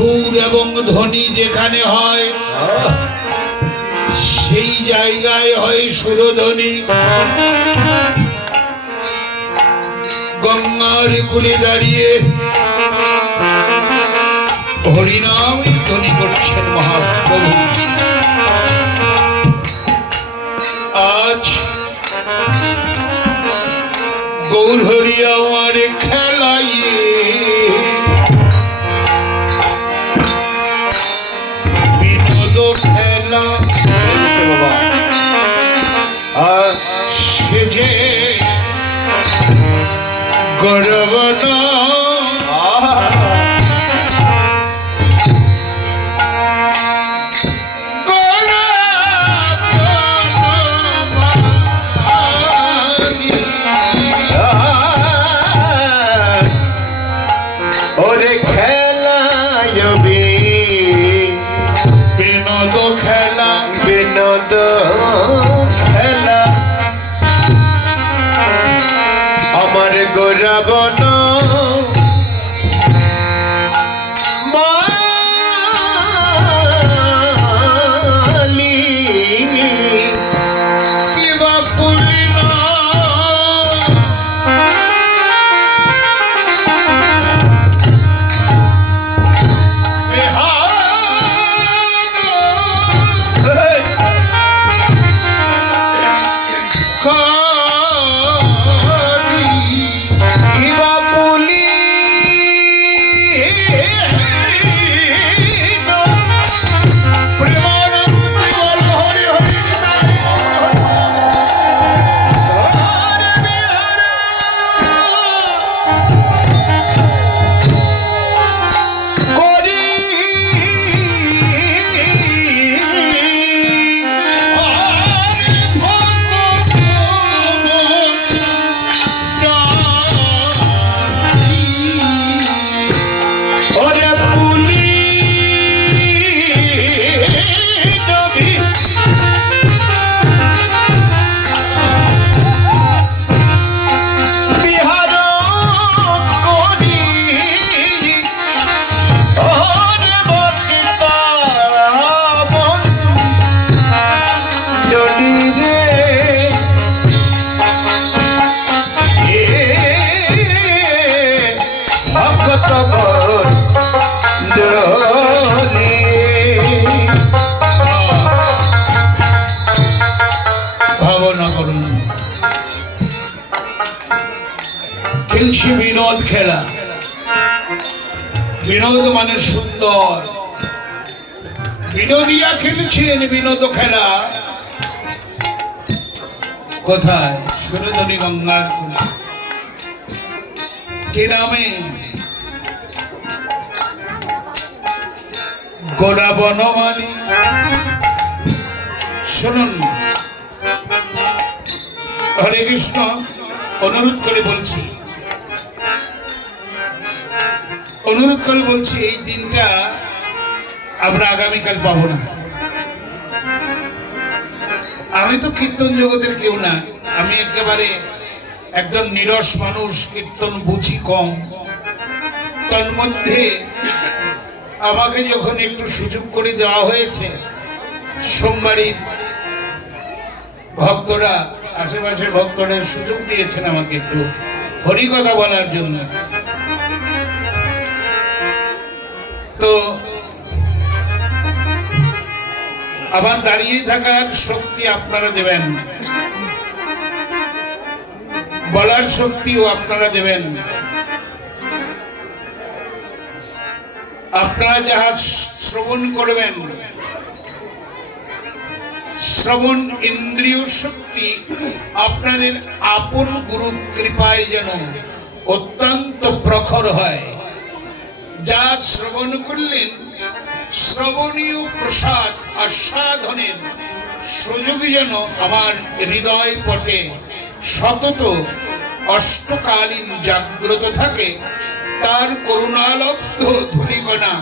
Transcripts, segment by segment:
সুর এবং ধ্বনি যেখানে হয় সেই জায়গায় হয় সুরধ্বনি। গঙ্গার কূলে দাঁড়িয়ে হরিনাম ধ্বনি করছেন মহাপ্রভু। আজ গৌরহরি আমার খেলাইয়ে বিনোদ খেলা সেজে গরবন ওরে খেলায়বি বিনোদ খেলা বিনোদ খেলা আমার গোরাবন মালি কিবা পুলিনা ভাবনা করুন, খেলছি বিনোদ খেলা। বিনোদ মানে সুন্দর, বিনোদিয়া খেলছেন বিনোদ খেলা। কোথায়? সুরধ্বনি গঙ্গার কূলে। কে নামে? গোরা বনমালী। শুনুন, হরে কৃষ্ণ, অনুরোধ করে বলছি এই দিনটা আমরা আগামীকাল পাবো না। আমি তো কীর্তন জগতের কেউ না, আমি একেবারে একজন নিরস মানুষ, কীর্তন বুঝি কম। তার মধ্যে আমাকে যখন একটু সুযোগ করে দেওয়া হয়েছে, সোমবারের ভক্তরা, আশেপাশের ভক্তদের সুযোগ দিয়েছেন আমাকে একটু হরিকথা বলার জন্য, তো আবার দাঁড়িয়ে থাকার শক্তি আপনারা দেবেন, বলার শক্তিও আপনারা দেবেন। আপনারা যাহা শ্রবণ করবেন, শ্রবণ ইন্দ্রিয় শক্তি আপনাদের আপন গুরু কৃপায় যেন অত্যন্ত প্রখর হয়। যা শ্রবণ করলেন, শ্রবণীয় প্রসাদ আস্বাদনের সুযোগ যেন আমার হৃদয় পটে সতত অষ্টকালীন জাগ্রত থাকে। তার করুণালব্ধ ধূলিকণা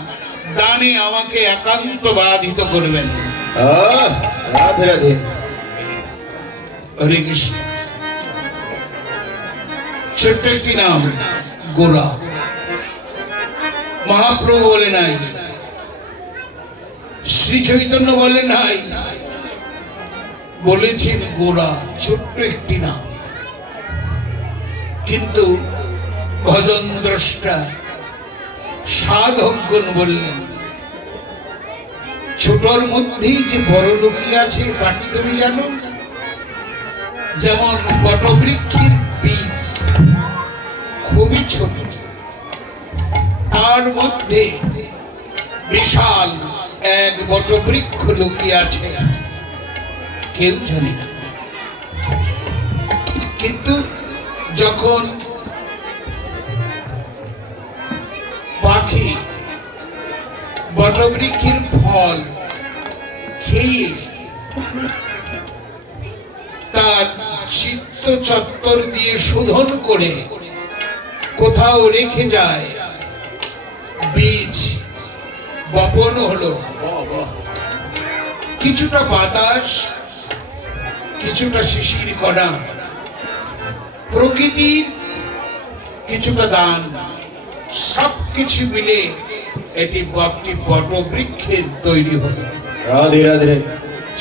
দানে আমাকে একান্ত বাধিত করবেন। রাধে রাধে। হরে কৃষ্ণ। ছোট্ট একটি নাম, গোরা। মহাপ্রভু বলে নাই শ্রী চৈতন্য বলেন নাই, বলেছেন গোরা, ছোট্ট একটি নাম। কিন্তু ভজন দ্রষ্টা সাধকগণ বললেন, ছোটর মধ্যেই যে বড় লুকিয়ে আছে তা কি তুমি জানো? যেমন বটবৃক্ষের বীজ খুবই ছোট, তার মধ্যে বিশাল এক বটবৃক্ষ লুকিয়ে আছে, কেউ জানে না। কিন্তু যখন পাখি বটবৃক্ষের ফল খেয়ে তার চিত্ত চত্বর দিয়ে শোধন করে কোথাও রেখে যায়, বীজ বপন হলো। কিছুটা বাতাস, কিছুটা শিশির কণা, প্রকৃতির কিছুটা দান, সবকিছু মিলে এটি একটি বটবৃক্ষের তৈরি হলো। রাধে রাধে।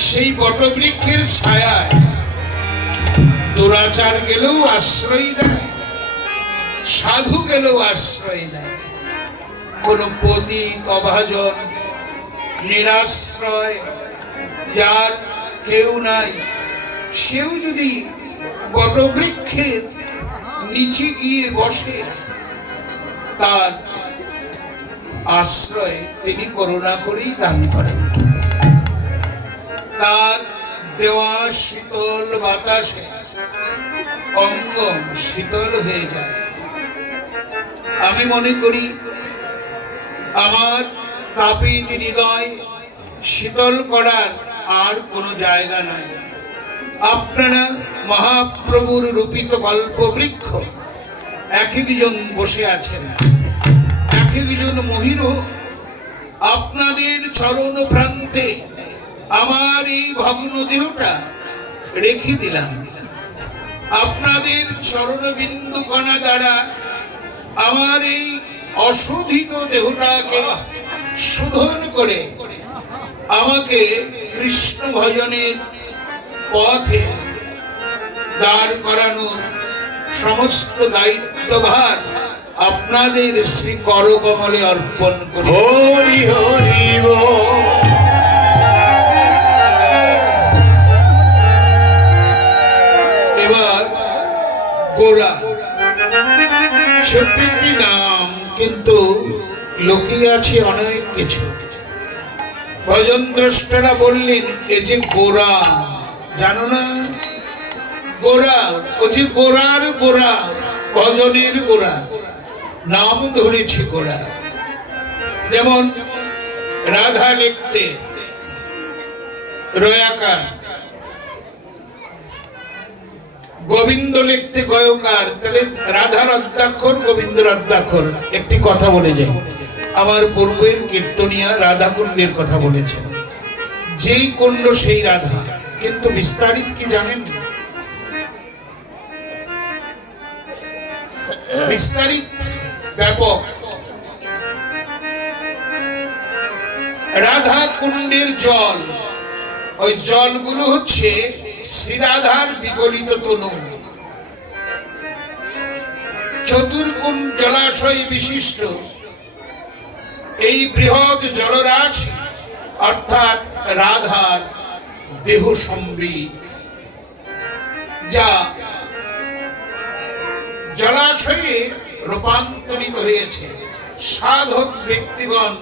সেই বটবৃক্ষের ছায়ায় দুরাচার গেলেও আশ্রয় দেয়, সাধু গেলেও আশ্রয় দেয়। কোন পতিত অভাজন নিরাশ্রয় যার কেউ নাই, সেও যদি বটবৃক্ষের নিচে গিয়ে বসে, তার আশ্রয় তিনি করুণা করেই দান করেন। তার দেওয়া শীতল বাতাসে অঙ্গ শীতল হয়ে যায়। আমি মনে করি আমার তাপিত হৃদয় শীতল করার আর কোনো জায়গা নাই। আপনারা মহাপ্রভুর রূপিত কল্পবৃক্ষ, এক একজন বসে আছেন, এক একজন মহির আপনাদের চরণ প্রান্তে আমার এই ভগ্ন দেহটা রেখে দিলাম। আপনাদের চরণ বিন্দু কণা দ্বারা আমার এই অশোধিত দেহটাকে শোধন করে আমাকে কৃষ্ণ ভজনের পথে দাঁড় করানোর সমস্ত দায়িত্বভার আপনাদের শ্রী করকমলে অর্পণ করি। হরি হরি বল। এবার গোরা ছোট্ট একটি নাম, কিন্তু লুকিয়ে আছে অনেক কিছু। ভজন দ্রষ্টারা বললেন, এ যে গোরা, জানো না? গোরা, ও যে গোরার গোরা, ভজনের গোরা, নাম ধরেছে গোরা। যেমন রাধা লিখতে রয়াকার, গোবিন্দ লিখতে গয়কার, তাহলে রাধার অদ্যাক্ষর, গোবিন্দের অদ্যাক্ষর। একটি কথা বলে যাই, আমার পূর্বের কীর্তনিয়া রাধা কুণ্ডের কথা বলেছেন, যেই কুণ্ড সেই রাধা, কিন্তু বিস্তারিত কি জানেন? বিস্তারিত ব্যাপক। রাধা কুণ্ডের জল, ওই জলগুলো হচ্ছে শ্রীরাধার বিগলিত তনু। চতুর্কুণ জলাশয় বিশিষ্ট এই বৃহৎ জলরাশি অর্থাৎ রাধার দেহ সম্বিত, যা জলাশয়ে রূপান্তরিত হয়েছে। সাধক ব্যক্তিগণ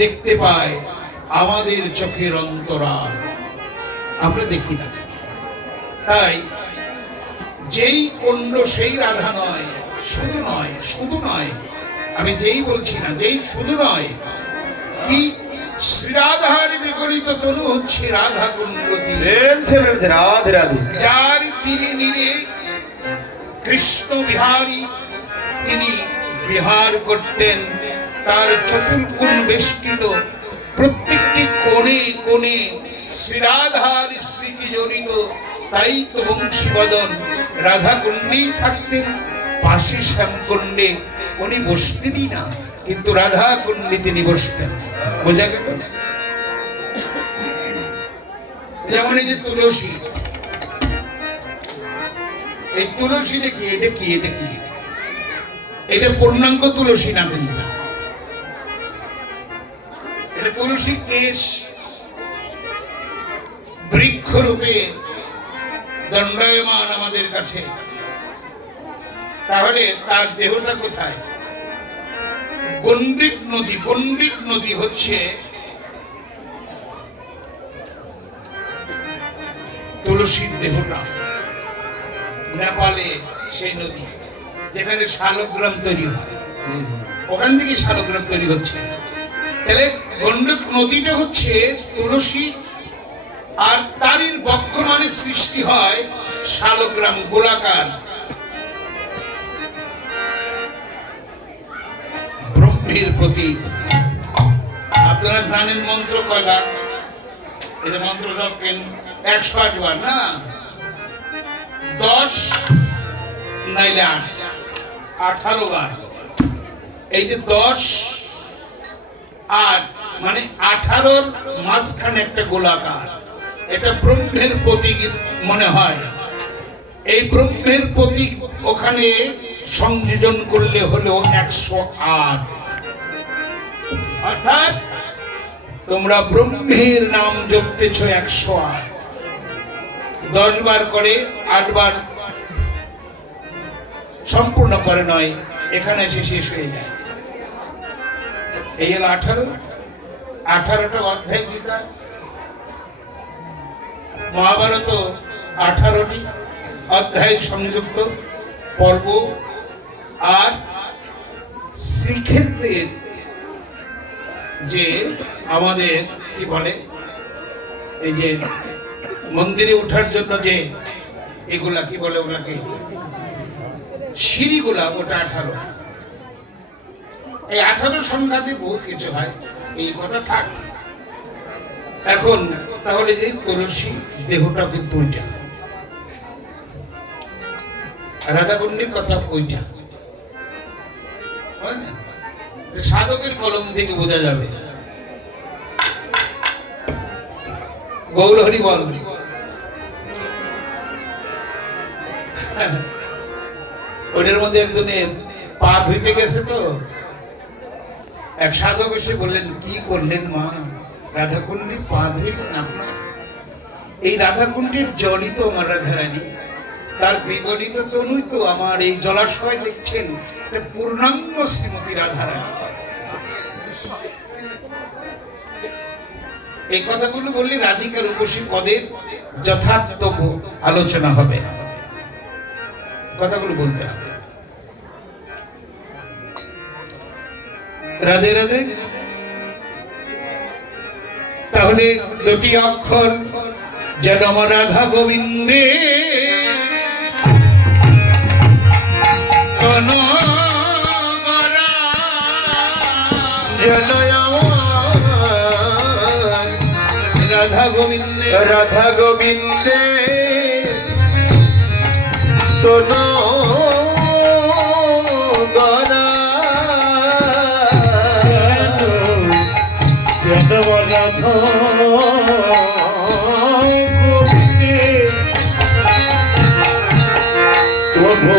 দেখতে পায় আমাদের চোখের অন্তরাল, আমরা দেখি না। তাই যেই কুণ্ড সেই রাধা নয়, শুধু নয়, শুধু নয়, আমি যেই বলছি না, যেই শুধু নয়, কি শ্রীরাধার বিগলিত তনু হচ্ছে রাধা কুণ্ড তীরে। রাধে রাধে। যার তীরে নীরে কৃষ্ণ বিহারী তিনি বিহার করতেন। তার চতুর্কুণ বেষ্টিত প্রত্যেকটি কোণে কোণে শ্রীরাধার স্মৃতি জড়িত। তাই তো বংশীবদন রাধা কুণ্ডেই থাকতেন, পাশে শ্যামকুণ্ডে উনি বসতেনই না, কিন্তু রাধা কুণ্ডে তিনি বসতেন। বোঝা গেল? যেমন এই যে তুলসী, এই তুলসীটা কি, এটা কি, এটা কি, এটা পূর্ণাঙ্গ তুলসী না, কিন্তু এটা তুলসী কেশ বৃক্ষরূপে দণ্ডায়মান আমাদের কাছে। তাহলে তার দেহটা কোথায়? গণ্ডিক নদী, গণ্ডিক নদী হচ্ছে তুলসীর দেহটা, নেপালে সেই নদী যেখানে শালগ্রাম তৈরি হয়, ওখান থেকে শালগ্রাম তৈরি হচ্ছে। তাহলে গণ্ডক নদীটা হচ্ছে তুলসী, আর তারই বক্ষমানে সৃষ্টি হয় শালগ্রাম গোলাকার। ব্রহ্মের প্রতি আপনারা জানেন মন্ত্র কয়বার? এই যে মন্ত্র জপেন 108 বার না, 10 নাইলে 8, 18 বার। এই যে 10 8 মানে 18-র মাঝখানে একটা গোলাকার, এটা ব্রহ্মের প্রতীক মনে হয়। এই ব্রহ্মের প্রতীক ওখানে সংযোজন করলে হলো 108। অর্থাৎ তোমরা ব্রহ্মের নাম জপতেছ 108, 10 বার করে 8 বার সম্পূর্ণ করে নয়, এখানে এসে শেষ হয়ে যায়। এই হলো 18টা অধ্যায় গীতা। মহাভারত 18টি অধ্যায় সংযুক্ত পর্ব। আর শ্রীক্ষেত্রের যে আমাদের কি বলে, এই যে মন্দিরে ওঠার জন্য যে এগুলা কি বলে, ওগুলাকে সিঁড়িগুলা, ওটা 18। এই 18 সংখ্যাতে বহুত কিছু হয়, এই কথা থাক। এখন তাহলে যে তুলসী দেহটা কিন্তু ওইটা, রাধাকুণ্ডীর কথা ওইটা, সাধকের কলম থেকে বোঝা যাবে। গৌর হরি বল। ওইটার মধ্যে একজনের পা ধুইতে গেছে, তো এক সাধক এসে বললেন, কি করলেন মা, রাধাকুণ্ডী পা ধুইলেন আপনার? এই রাধাকুণ্ডীর জলই তো আমার রাধারানী, তার বিগলিত তনুই তো আমার এই জলাশয় দেখছেন, এটা পূর্ণাঙ্গ শ্রীমতী রাধারানী। এই কথাগুলো বললে রাধিকা রূপসী পদের যথার্থ আলোচনা হবে, কথাগুলো বলতে হবে। রাধে রাধে। তাহলে দুটি অক্ষর যেন আমার রাধা গোবিন্দে রাধা গোবিন্দে, রাধা গোবিন্দে তোনো গরা রাধা গোবিন্দে তোনো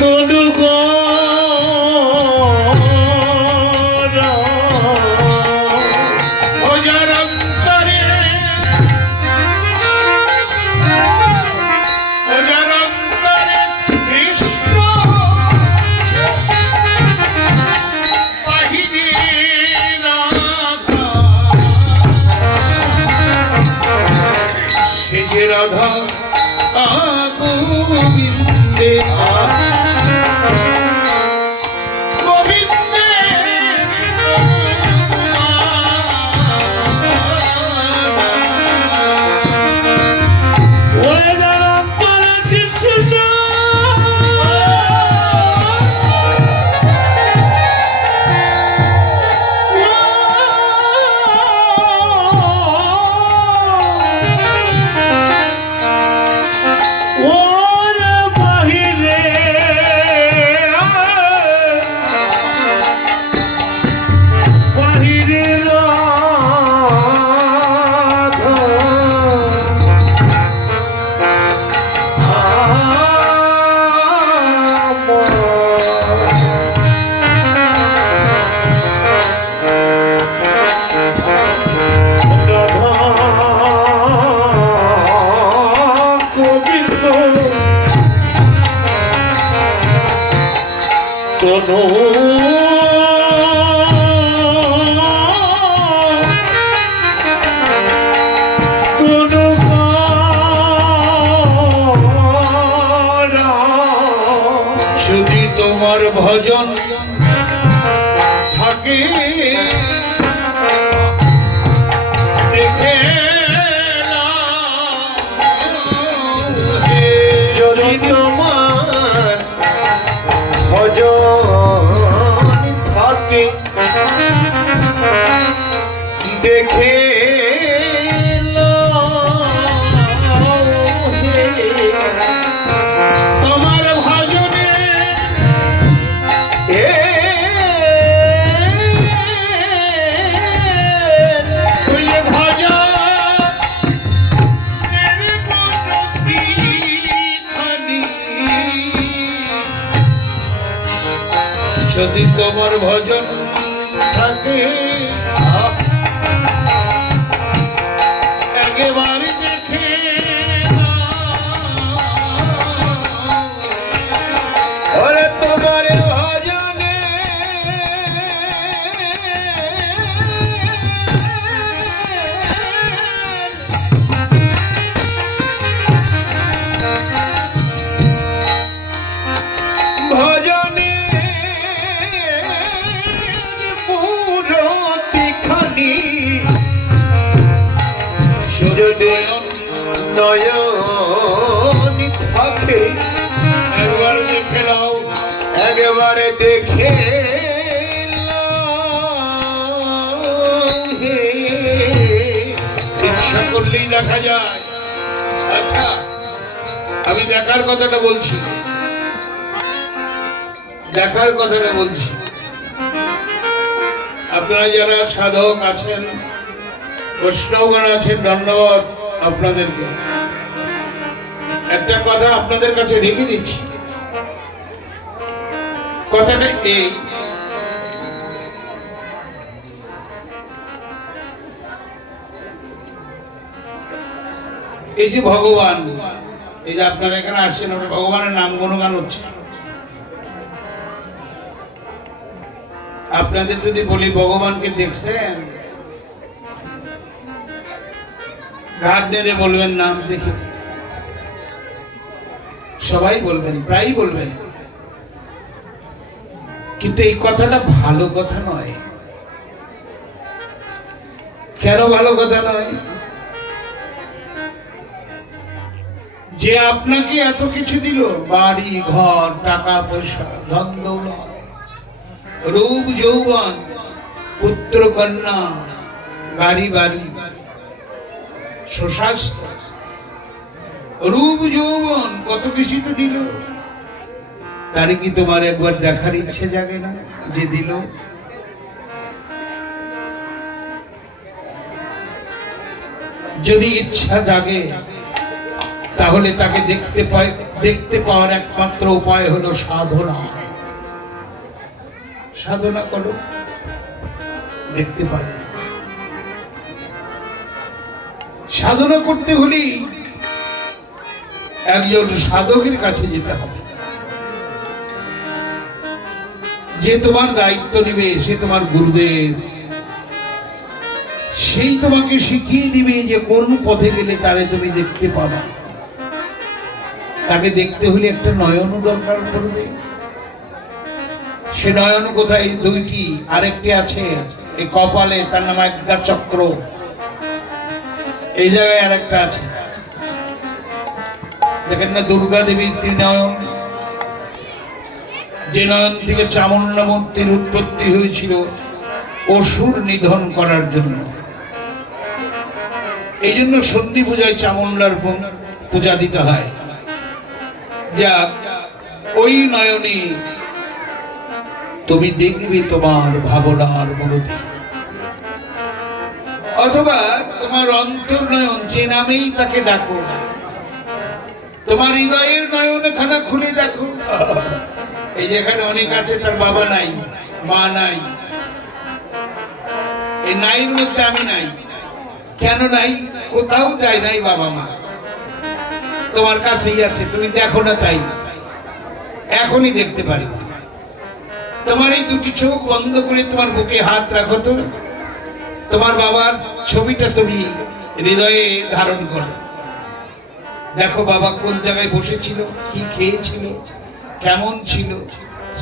তোনো তনু তনু যদি তোমার ভজন থাকে দেখে নাও হে। যদি তোমার ভজন থাকে দেখে নাও হে। তোমার ভজনে ওই ভজন যদি তোমার ভজন থাকে একেবারে দেখে ওরে তোমার ভজনে ভজনে মূরতি খানি যদি নয়ন থাকে একবার দেখে নাও একেবারে দেখে নাও হে। ইচ্ছা করলেই দেখা যায়। আচ্ছা আমি দেখার কথাটা বলছি, দেখার কথাটা বলছি। আপনারা যারা সাধক আছেন, বৈষ্ণবগণ আছেন, ধন্যবাদ আপনাদেরকে। একটা কথা আপনাদের কাছে রেখে দিচ্ছি। কথাটা এই যে ভগবান, এই যে আপনারা এখানে আসছেন, ভগবানের নাম গুণগান হচ্ছে। আপনাদের যদি বলি ভগবানকে দেখছেন, ঘাট নেড়ে বলবেন নাম দেখি, সবাই বলবেন, প্রায় বলবেন। কিন্তু এই কথাটা ভালো কথা নয়। কেন ভালো কথা নয়? যে আপনাকে এত কিছু দিল, বাড়ি ঘর, টাকা পয়সা, ধন দৌলত, রূপ যৌবন, পুত্র কন্যা, গাড়ি বাড়ি, সুস্বাস্থ্য, রূপ যৌবন, কত কিছু তো দিল। তারে কি তোমার একবার দেখার ইচ্ছে জাগে না যে দিল? যদি ইচ্ছা জাগে তাহলে তাকে দেখতে পাওয়ার একমাত্র উপায় হলো সাধনা। সাধনা করো, দেখতে পারবে। সাধনা করতে হলে একজন সাধকের কাছে যেতে হবে, যে তোমার দায়িত্ব নেবে, সে তোমার গুরুদেব। সেই তোমাকে শিখিয়ে দিবে যে কোন পথে গেলে তারে তুমি দেখতে পাবা। তাকে দেখতে হলে একটা নয়ন দরকার পড়বে। সে নয়ন কোথায়? দুইটি, আরেকটি আছে এই কপালে, তার নাম আজ্ঞা চক্র। এই জায়গায় আরেকটা আছে, দেখেন না, দুর্গা দেবীর ত্রিনয়ন। যে নয়ন থেকে চামুন্ডা মূর্তির উৎপত্তি হয়েছিল অসুর নিধন করার জন্য। এই জন্য সন্ধি পূজায় চামুন্ডার পূজা দিতে হয়। যাক, ওই নয়নে তুমি দেখবে তোমার ভাবনার মূর্তি, অথবা তোমার অন্তর্নয়ন, যে নামেই তাকে ডাকো, তোমার হৃদয়ের নয়ন খানা খুলে দেখো। এই যেখানে অনেক আছে তার বাবা নাই, মা নাই, এই নাইর মধ্যে আমি নাই। কেন নাই? কোথাও যায় নাই বাবা মা, তোমার কাছেই আছে, তুমি দেখো না তাই। এখনই দেখতে পারি। তোমার এই দুটি চোখ বন্ধ করে তোমার বুকে হাত রাখো তো, তোমার বাবার ছবিটা তুমি হৃদয়ে ধারণ করো। দেখো বাবা কোন জায়গায় বসেছিল, কি খেয়েছিল, কেমন ছিল,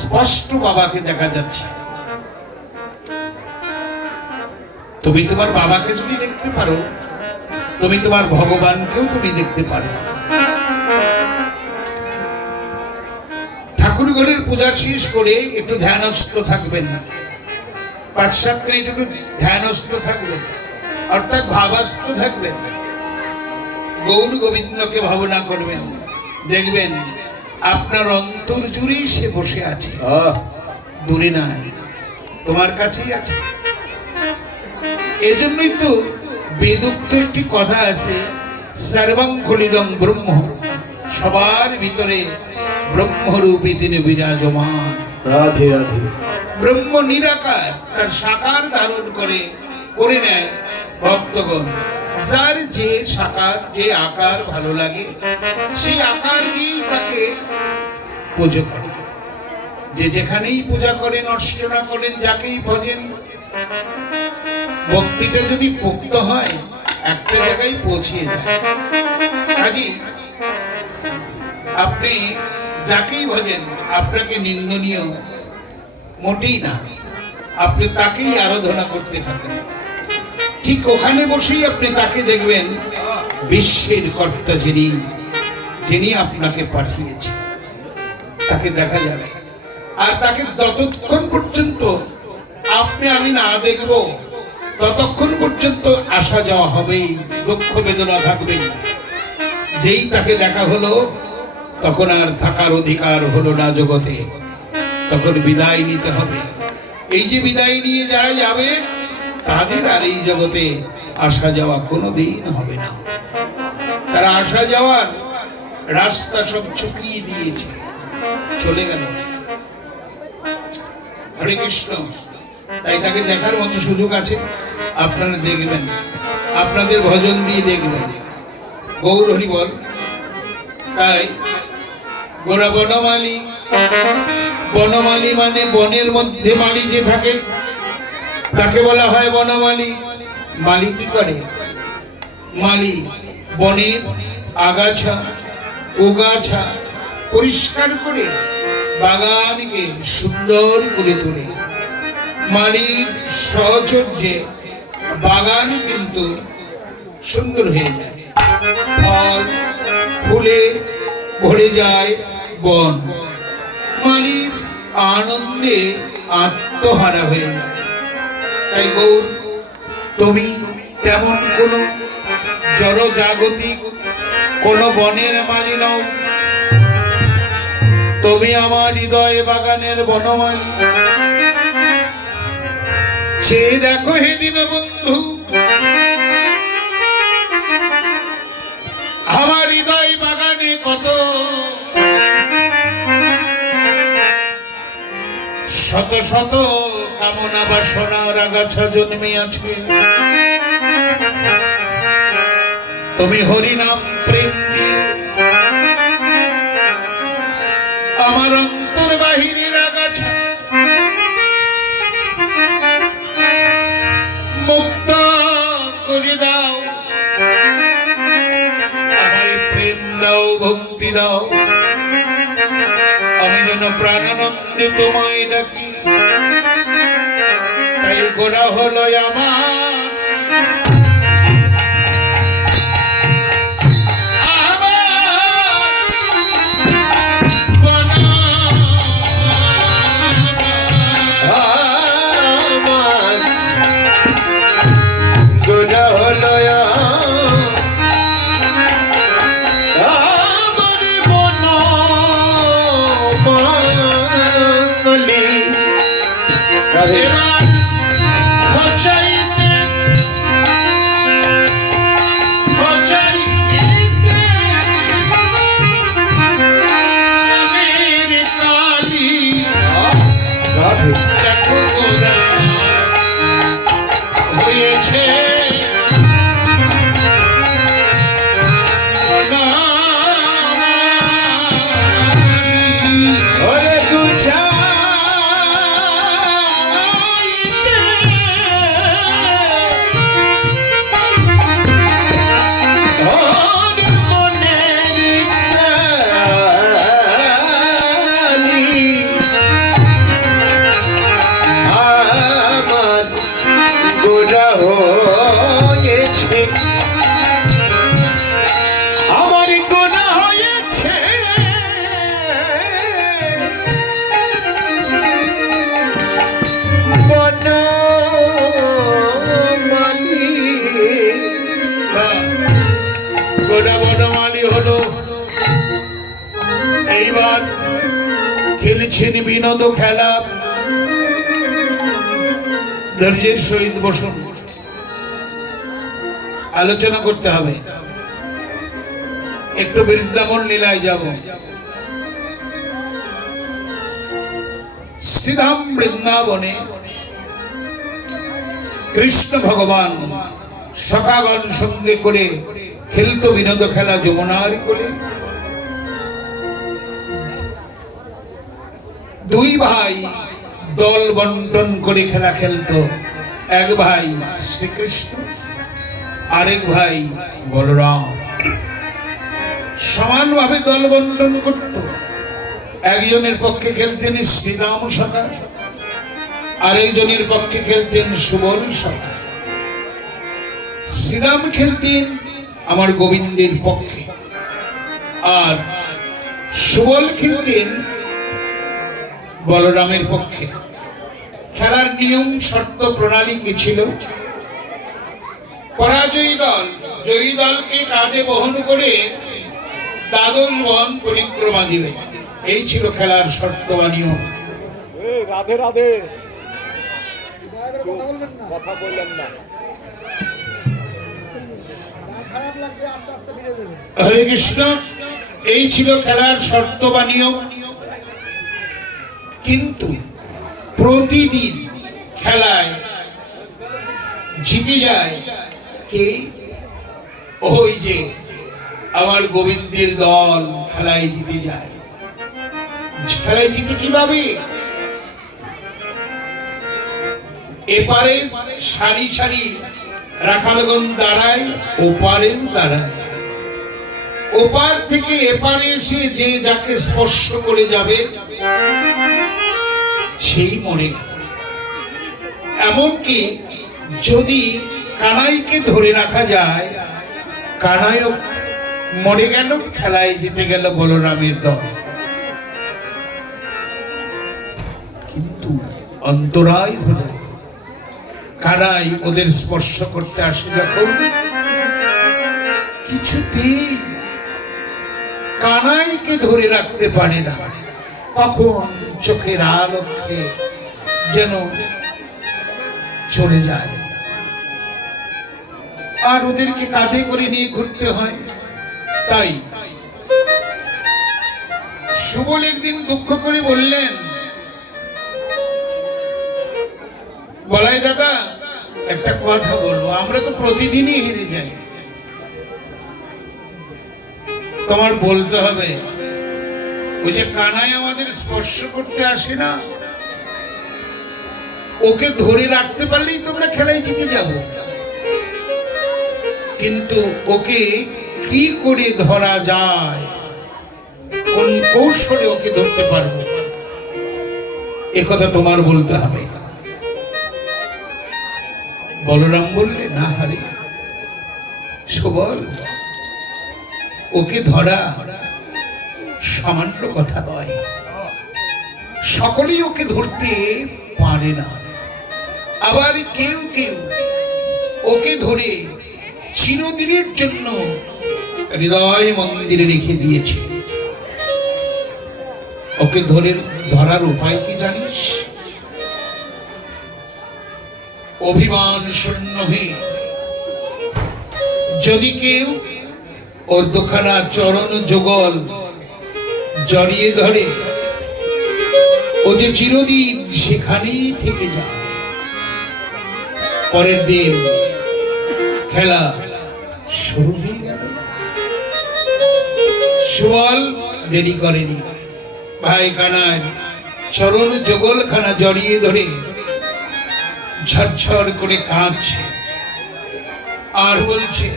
স্পষ্ট বাবাকে দেখা যাচ্ছে। তুমি তোমার বাবাকে যদি দেখতে পারো, তুমি তোমার ভগবানকেও তুমি দেখতে পারো। ঠাকুর ঘরের পূজা শেষ করে একটু ধ্যানস্থ থাকবেন, 5-7 মিনিট একটু ধ্যানস্থ থাকবেন, অর্থাৎ ভাবাস্থ থাকবেন। গৌর গোবিন্দকে ভাবনা করবেন, দেখবেন আপনার অন্তর জুড়েই সে বসে আছে, দূরে নাই, তোমার কাছেই আছে। এজন্যই তো বেদোক্ত একটি কথা আছে, সর্বং খলিদং ব্রহ্ম, সবার ভিতরে ব্রহ্মরূপী তিনি বিরাজমান। রাধে রাধে। ব্রহ্ম নিরাকার, তার সাকার ধারণ করে নেয় ভক্তগণ। যার যে সাকার, যে আকার ভালো লাগে, সেই আকার দিয়েই তাকে পুজো করে। যে যেখানেই পূজা করেন, অর্চনা করেন, যাকেই ভজেন, ভক্তিটা যদি পোক্ত হয় একটা জায়গায় পৌঁছিয়ে যায়। কাজী আপনি যাকেই ভজেন আপনাকে নিন্দনীয় মোটেই না, আপনি তাকেই আরাধনা করতে থাকেন। ঠিক ওখানে বসেই আপনি তাকে দেখবেন বিশ্বের কর্তা, যিনি আপনাকে পাঠিয়েছে, তাকে দেখা যাবে। আর তাকে যতক্ষণ পর্যন্ত আমি না দেখব, ততক্ষণ পর্যন্ত আসা যাওয়া হবেই, দুঃখ বেদনা থাকবেই। যেই তাকে দেখা হলো, তখন আর থাকার অধিকার হলো না জগতে, তখন বিদায় নিতে হবে। এই যে বিদায় নিয়ে যারা যাবে, তাদের আর এই জগতে আসা যাওয়া কোনোদিন হবে না। তারা আসা যাওয়ার রাস্তা সব চুকিয়ে দিয়েছে, চলে গেল। হরে কৃষ্ণ। তাই তাকে দেখার মতো সুযোগ আছে, আপনারা দেখবেন, আপনাদের ভজন দিয়ে দেখবেন। গৌর হরি বল। তাই গোরা বনমালী, বনমালী মানে বনের মধ্যে মালী যে থাকে, তাকে বলা হয় বনমালী। মালী কি করে? মালী বনের আগাছা ওগাছা পরিষ্কার করে বাগানকে সুন্দর করে তোলে। মালীর সহচর্যে বাগান কিন্তু সুন্দর হয়ে যায়, ফল ফুলে ভরে যায় বন। মালীর আনন্দে আত্মহারা হয়ে যায়। তাই গৌর, তুমি তেমন কোন জড় জাগতিক কোন বনের মালী নও, তুমি আমার হৃদয় বাগানের বনমালী। সে দেখো হে দীনবন্ধু, আমার হৃদয় বাগানে কত শত শত কামনা বাসনার আগাছা জন্মিয়াছে। তুমি হরিনাম প্রেম দিয়ে আমার অন্তর বাহিনীর আগাছা মুক্ত করে দাও, আমায় প্রেম দাও, ভক্তি দাও, আমি যেন প্রাণানন্দে তোমায় ডাকি। তাই গোড়া হলো আমার এইবার খেলেছেন বিনোদ খেলা। ধৈর্যের সহিত বসুন, আলোচনা করতে হবে। একটু বৃন্দাবন লীলায় যাব। শ্রীধাম বৃন্দাবনে কৃষ্ণ ভগবান সখাগণ সঙ্গে করে খেলতো বিনোদ খেলা যমুনার কোলে। দুই ভাই দল বন্টন করে খেলা খেলতো। এক ভাই শ্রীকৃষ্ণ, আরেক ভাই বলরাম। সমানভাবে দল বন্টন করত। একজনের পক্ষে খেলতেন শ্রীরাম সখা, আরেকজনের পক্ষে খেলতেন সুবল সখা। শ্রীরাম খেলতেন আমার গোবিন্দের পক্ষে, আর সুবল খেলতেন বলরামের পক্ষে। খেলার নিয়ম শর্ত প্রণালী কি ছিল? পরাজয়ী দল জয়ী দলকে কাঁধে বহন করে দ্বাদশ বন পরিক্রমা দিবে। এই ছিল খেলার শর্ত বা নিয়ম। রাধে রাধে, কথা বললেন না। হরে কৃষ্ণ। এই ছিল খেলার শর্ত বা নিয়ম। কিন্তু প্রতিদিন খেলায় জিতে যায় কে? ওই যে আমার গোবিন্দের দল খেলায় জিতে যায়। খেলায় জিতে কিভাবে? এপারে সারি সারি রাখালগণ দাঁড়ায়, ওপারেও দাঁড়ায়। ওপার থেকে এপারে এসে যে যাকে স্পর্শ করে যাবে সেই মরে। এমনকি যদি কানাইকে ধরে রাখা যায়, কানাইও মরে গেল, খেলায় জিতে গেল বলরামের দল। কিন্তু অন্তরায় হলো, কানাই ওদের স্পর্শ করতে আসে যখন, কিছুতেই কানাইকে ধরে রাখতে পারে না। কখন চোখের আলোকে যেন চলে যায়, আর ওদেরকে কাঁধে করে নিয়ে ঘুরতে হয়। তাই সুবল একদিন দুঃখ করে বললেন, বলাই দাদা একটা কথা বলবো, আমরা তো প্রতিদিনই হেরে যাই। তোমার বলতে হবে, ওই যে কানাই আমাদের স্পর্শ করতে আসে না, ওকে ধরে রাখতে পারলেই তোমরা খেলায় জিতে যাবো। কিন্তু ওকে কি করে ধরা যায়, কোন কৌশলে ওকে ধরতে পারবো, একথা তোমার বলতে হবে। বলরাম বললে, না হারে সুবল, ওকে ধরা সামান্য কথা নয়। সকলেই ওকে ধরতে পারে না। আবার কেউ কেউ ওকে ধরে চিরদিনের জন্য হৃদয় মন্দিরে রেখে দিয়েছে। ওকে ধরার উপায় কি জানিস? অভিমান শূন্য হয়ে যদি কেউ ওর দুখানা চরণ যুগল জড়িয়ে ধরে, ও যে চিরদিন সেখানেই থেকে যায়। পরের দিন খেলা শুরু হয়ে গেল। সুবল দেরি করেনি, ভাই কানাই চরণ যুগল খানা জড়িয়ে ধরে ঝরঝর করে কাঁদছে আর বলছে,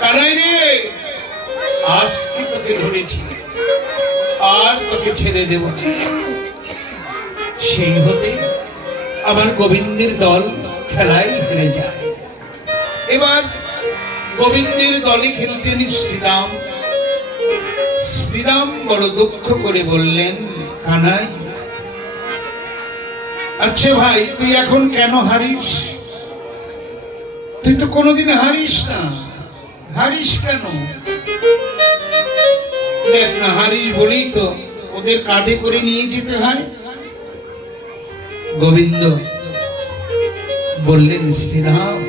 কানাই রে, আজকে তোকে ধরেছি, আর তোকে ছেড়ে দেব না। সেই হতে আমার গোবিন্দের দল খেলায় হেরে যায়। এবার গোবিন্দের দলে খেলতেন শ্রীরাম। শ্রীরাম বড় দুঃখ করে বললেন, কানাই, আচ্ছা ভাই, তুই এখন কেন হারিস? তুই তো কোনোদিন হারিস না, হারিস কেন? দেখ না, হারিস বলেই তো ওদের কাঁধে করে নিয়ে যেতে হয়। গোবিন্দ বললেন, শ্রীরাম,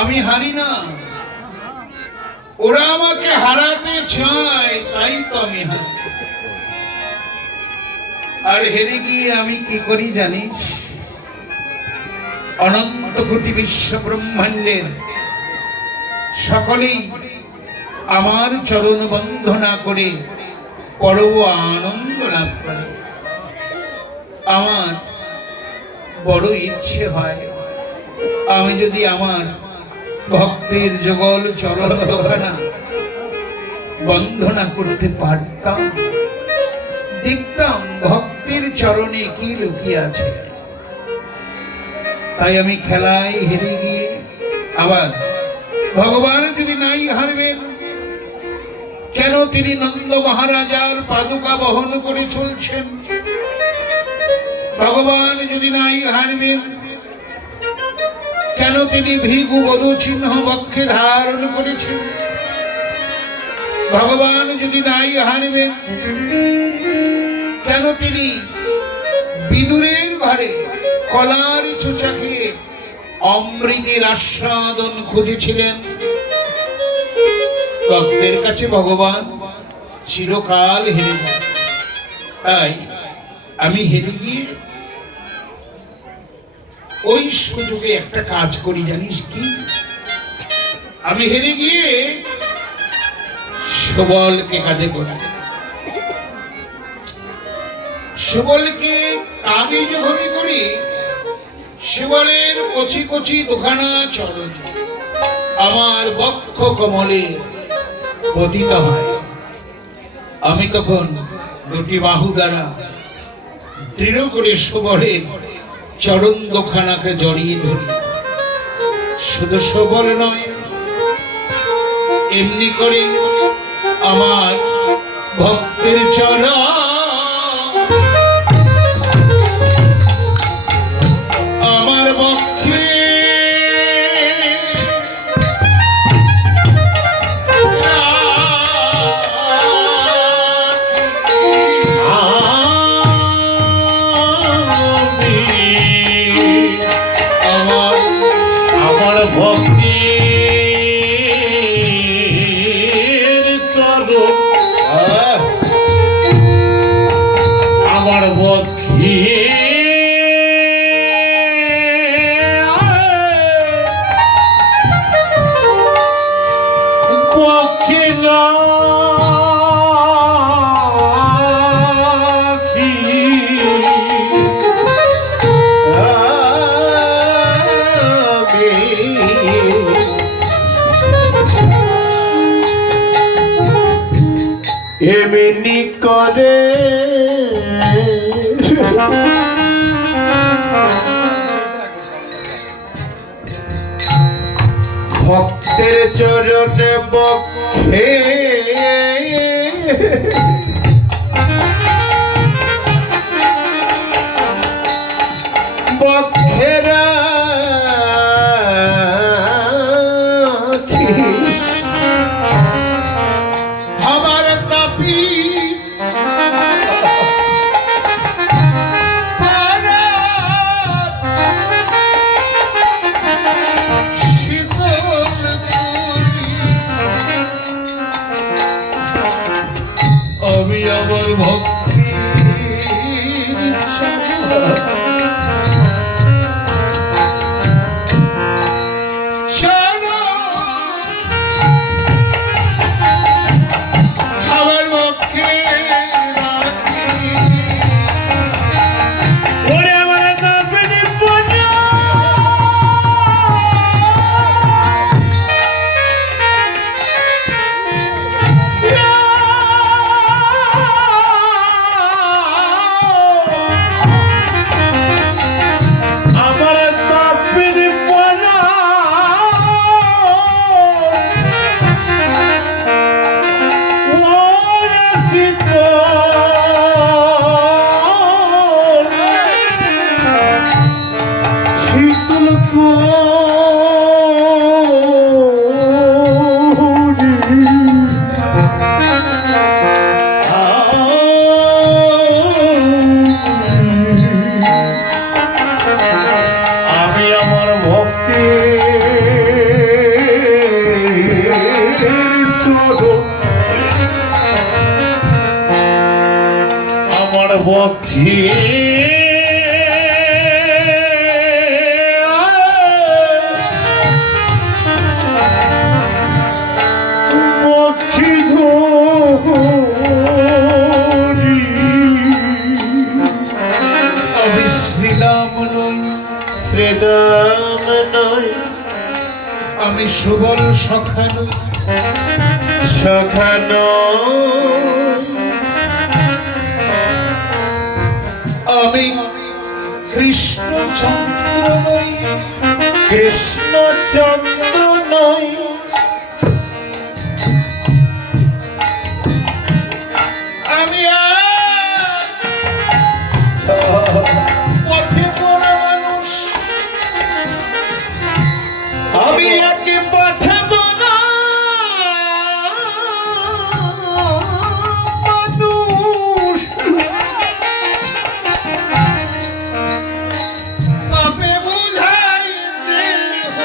আমি হারি না, ওরা আমাকে হারাতে চায়, তাই তো আমি হারি। আর হেরে গিয়ে আমি কি করি জানিস? অনন্ত কোটি বিশ্ব ব্রহ্মাণ্ডের সকলেই আমার চরণ বন্দনা করে পরম আনন্দ লাভ করে। আমার বড় ইচ্ছে হয়, আমি যদি আমার ভক্তের যুগল চরণ দোকানা বন্দনা করতে পারতাম, দেখতাম ভক্তের চরণে কি লুকিয়ে আছে। তাই আমি খেলায় হেরে গিয়ে আবার ভগবান যদি নাই হারবেন, কেন তিনি নন্দ মহারাজার পাদুকা বহন করে চলছেন? ভগবান যদি নাই হারবেন, কেন তিনি ভৃগু বধূ চিহ্ন বক্ষে ধারণ করেছেন? ভগবান যদি নাই হারবেন, কেন তিনি বিদুরের ঘরে কলার চোচা খেয়ে অমৃতের আস্বাদন খুঁজেছিলেন? ভক্তের কাছে ভগবান চিরকাল হেরে যায়। তাই আমি হেরে গিয়ে ওই সুযোগে একটা কাজ করি, জানিস কি? আমি হেরে গিয়ে সুবলকে কাঁধে করি। সুবলকে কাঁধে যখন করি, সুবলের কচি কচি দুখানা চরণ আমার বক্ষ কমলে পতিত হয়। আমি তখন দুটি বাহু দ্বারা দৃঢ় করে সুবলের চরণ দুখানাকে জড়িয়ে ধরি। শুধু সুবল নয়, এমনি করে আমার ভক্তের চরণ আমার বক্ষে আমার ভক্তির চরণ আমার বক্ষে পক্ষে রাখি এমনি করে ভক্তের চরণে বক্ষে বক্ষে রাখিস আমার তাপি আমি আমার ভক্তি আমার পক্ষে ওরে আমার নাবিনী পূজা বক্ষে বক্ষে ধরি আমি শ্রীরাম নই, শ্রীরাম নয়, আমি সুবল সখা নই, সখা নয়, আমি কৃষ্ণচন্দ্র নই, কৃষ্ণচন্দ্র নয়, আমি পথে পড়া মানুষ, আমি একে পাঠাবো না মানুষ, পাপে বুঝাই দেহ।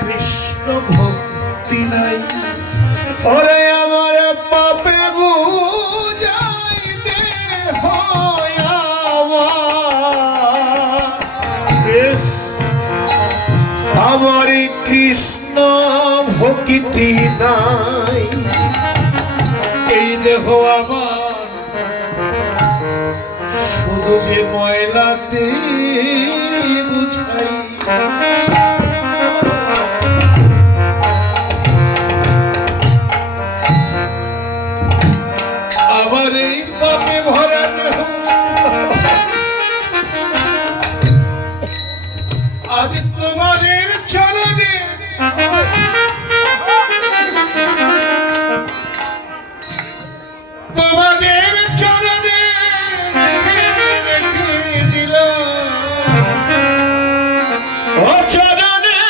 কৃষ্ণ ভক্তি নাই, ওরে আমার পাপে বুঝাই দেহ বেশ আমার কৃষ্ণ ভক্তি নাই, এই দেহ আমার শুধু যে ময়লাতে বুঝাই। আমার এই পাপে ভরা দেহ আজ তোমাদের চরণে তোমাদের চরণে রেখে দিলাম। ও চরণে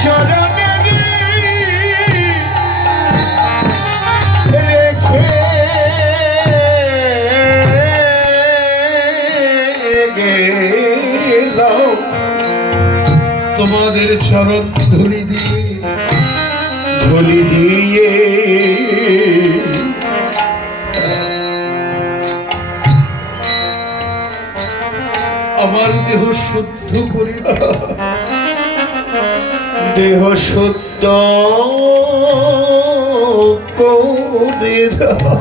চরণে রেখে গেলাম, তোমাদের চরণ ধুলি দিয়ে ধুলি দিয়ে আমার দেহ শুদ্ধ করে দেহ শুদ্ধ করে দাও,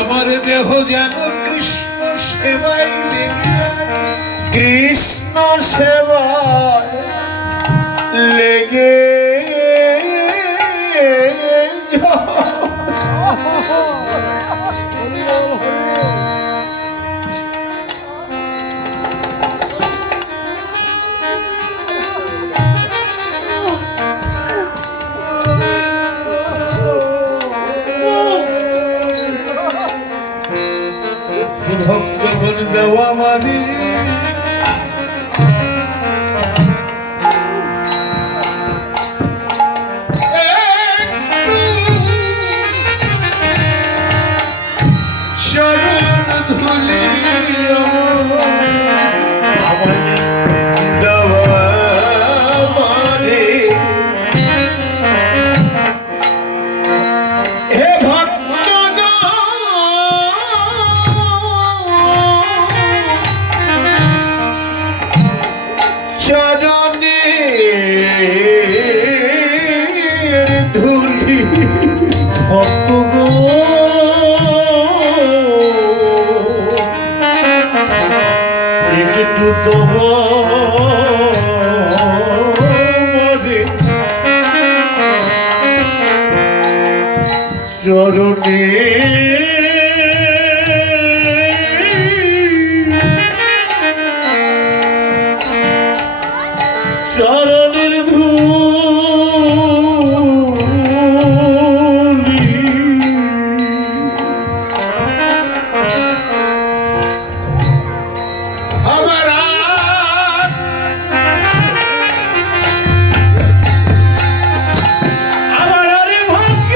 আমার দেহ যেন কৃষ্ণ সেবায় লেগে যায়। কৃষ্ণ সেবায় লেগে যাও। ভক্ত বল দেওয়া মানে চরণ ধুলি আমার দেওয়া মানে হে ভক্ত চরণে ধুলি ভক্ত গো একটু তোমারে চরণে চরণের ধূলি আমার আমার আরে ভাগ্য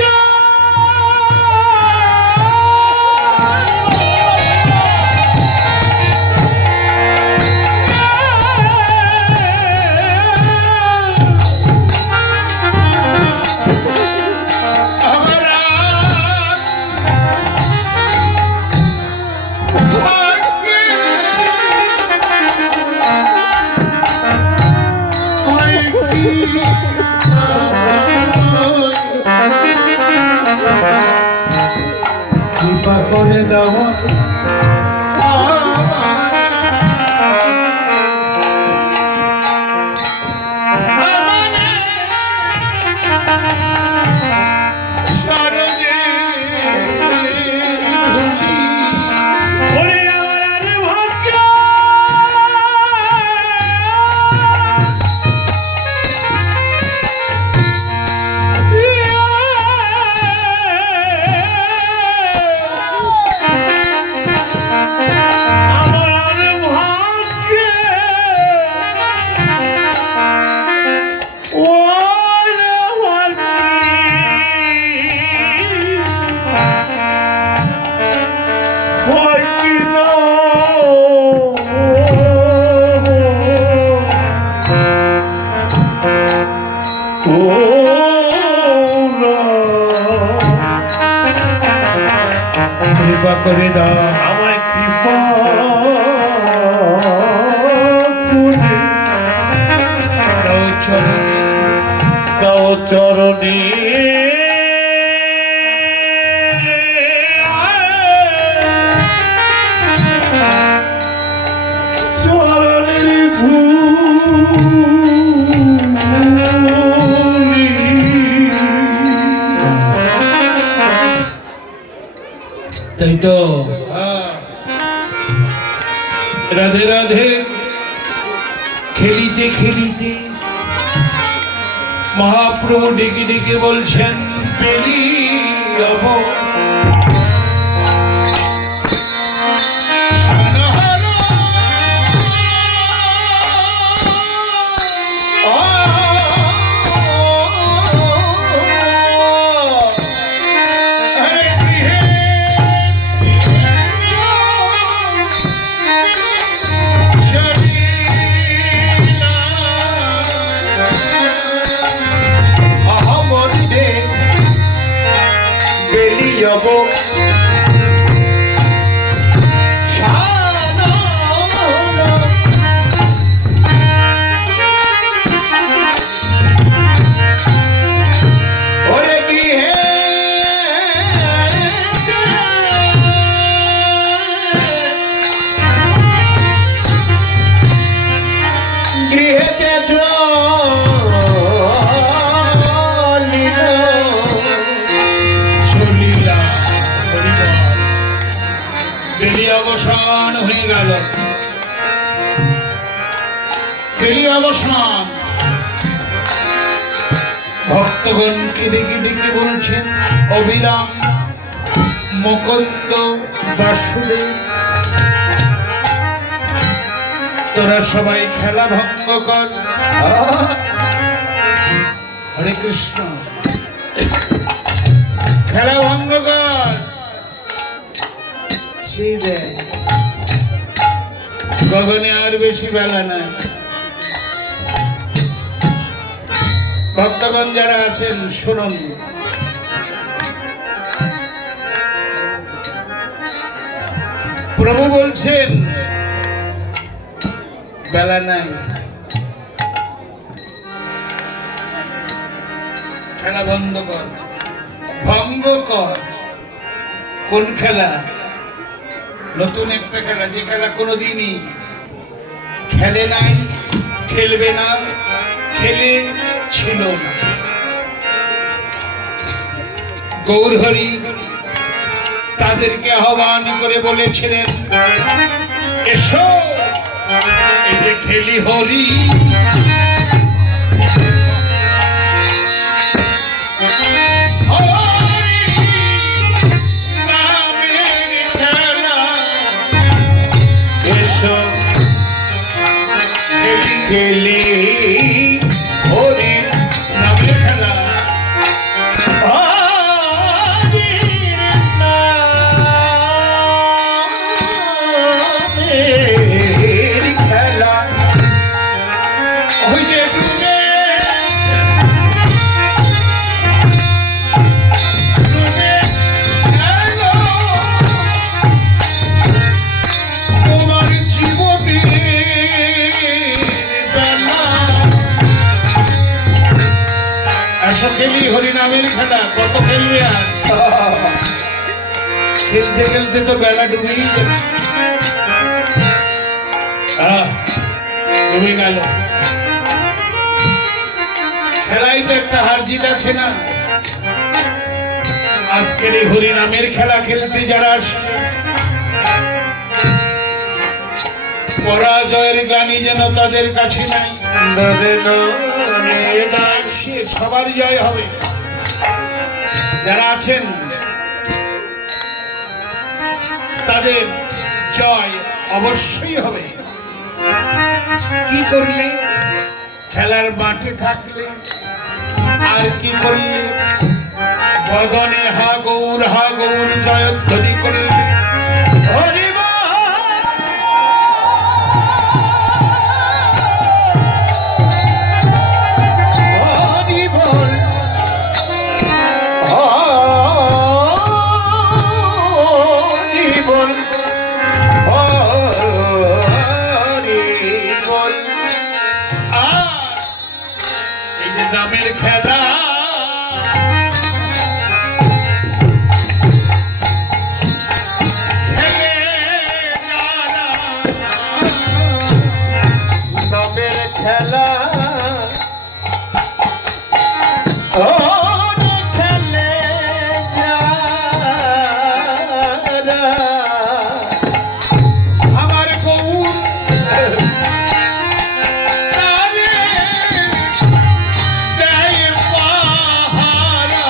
কৃপা করে দাও কৃপা করে দাও আমায় কৃপা করে দাও চরণে দাও চরণে চরণের ধূলি তাই তো রাধে রাধে খেলিতে খেলিতে মহাপ্রভু ডেকে ডেকে বলছেন পেলি অব অবসান হয়ে গেল বেলি অবসান ভক্তগণকে ডেকে ডেকে বলছেন অবিরাম মুকুন্দ বাসুদেব তোরা সবাই খেলা ভঙ্গ কর হরে কৃষ্ণ খেলা ভঙ্গ কর সেই দেয় গগনে আর বেশি বেলা নাই ভক্তগণ যারা আছেন শুনুন প্রভু বলছেন বেলা নাই খেলা বন্ধ কর ভঙ্গ কর কোন খেলা নতুন একটা খেলা যে খেলা কোনোদিনই খেলে নাই খেলবে না খেলে ছিল না গৌরহরি তাদেরকে আহ্বান করে বলেছিলেন এসো এই যে খেলি হরি খেলি হরি নামে খেলা হরির নামের খেলা খেলি হরিনামের খেলা, কত খেলবে আর? খেলতে খেলতে তো বেলা ডুবেই যাচ্ছে। ডুবে গেল। খেলাই তো একটা হার জিত আছে না? আজকের এই হরিনামের খেলা খেলতে যারা আসছে, পরাজয়ের গানি যেন তাদের কাছে নাই। সে সবার জয় হবে। যারা আছেন তাদের জয় অবশ্যই হবে। কি করলে? খেলার মাঠে থাকলে। আর কি করলে? বদনে হা গৌর জয়ধ্বনি করলে। হরি নামের খেলা খেলে যারা, নামের খেলা ও খেলে যারা আমার গৌর তারে দেয় পাহারা।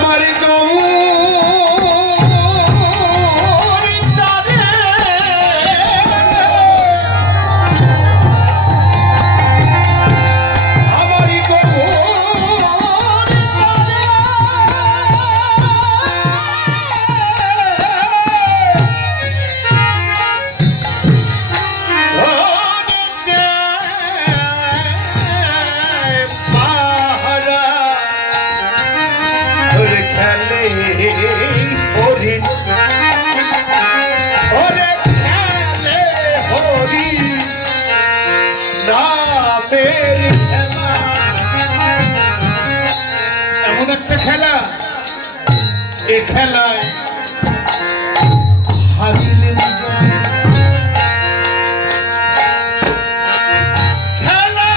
আমার গৌর তারে আমার গৌর পাহারা ওরে খেলে হরি ওরে খেলে হরি নামের খেলা এমন একটা খেলা, এ খেলায় হারিলে বিজয়। খেলা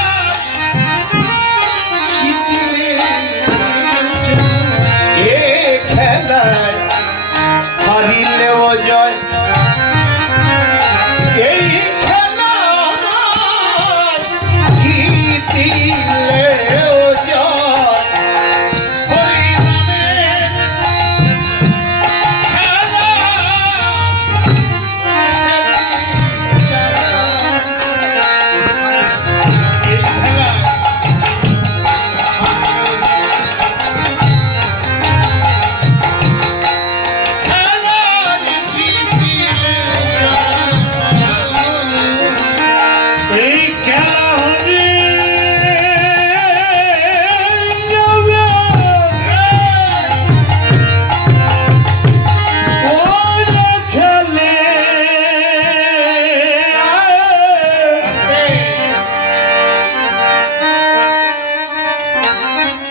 জিতলে এ খেলায় হারিলেও জয় এই খেলা জিতিলেও জয় হরিনামের খেলা এই খেলা খেলায় জিতলে এই খেলা খেলে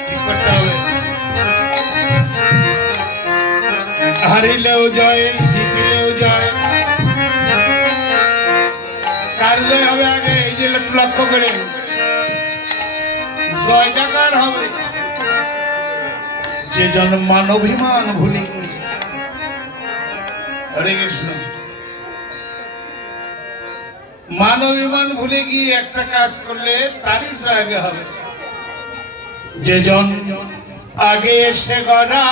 ঠিক করতে হবে। হারিলেও জয়, জিতিলেও জয়। কার জয় হবে আগে? এই যে লক্ষ্য করে জয়টা কার হবে? যে জন মানবিমান ভুলে গিয়ে, হরে কৃষ্ণ, মানবিমান ভুলে গিয়ে একটা কাজ করলে তারই জয় আগে হবে। যে জন আগে এসে গড়া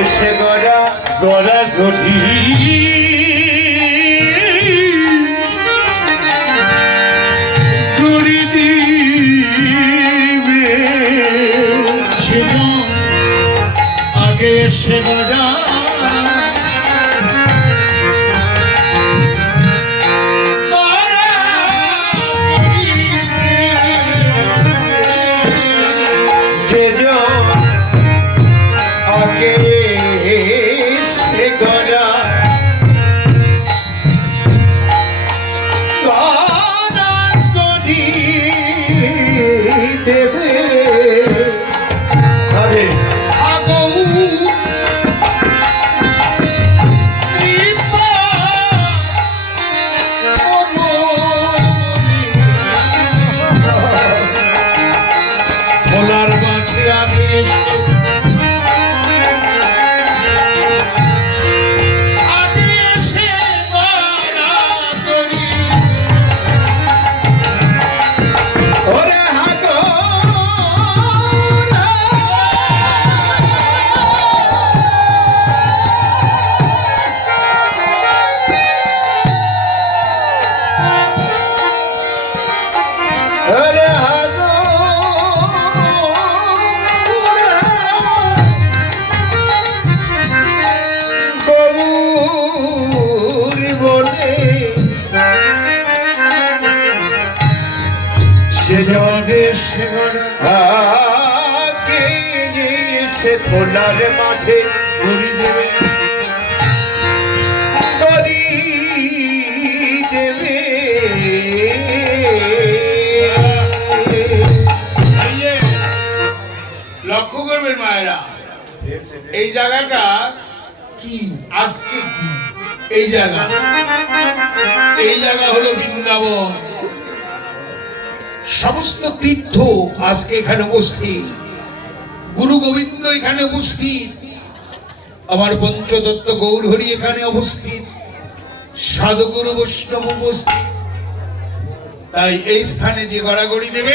এসে গড়া গড়া গড়ি গড়ি দিবে সে তোলার মাঝে গড়ি দেবে করি দেবে এই যে, লক্ষ্য করবেন মায়েরা, এই জায়গাটা কি আজকে কি এই জায়গা হলো বৃন্দাবন। সমস্ত তীর্থ আজকে এখানে উপস্থিত, গুরু গোবিন্দ এখানে উপস্থিত, আমার পঞ্চতত্ত্ব গৌরহরি এখানে উপস্থিত, সাধুগুরু বৈষ্ণব উপস্থিত। তাই এই স্থানে যে গড়াগড়ি দেবে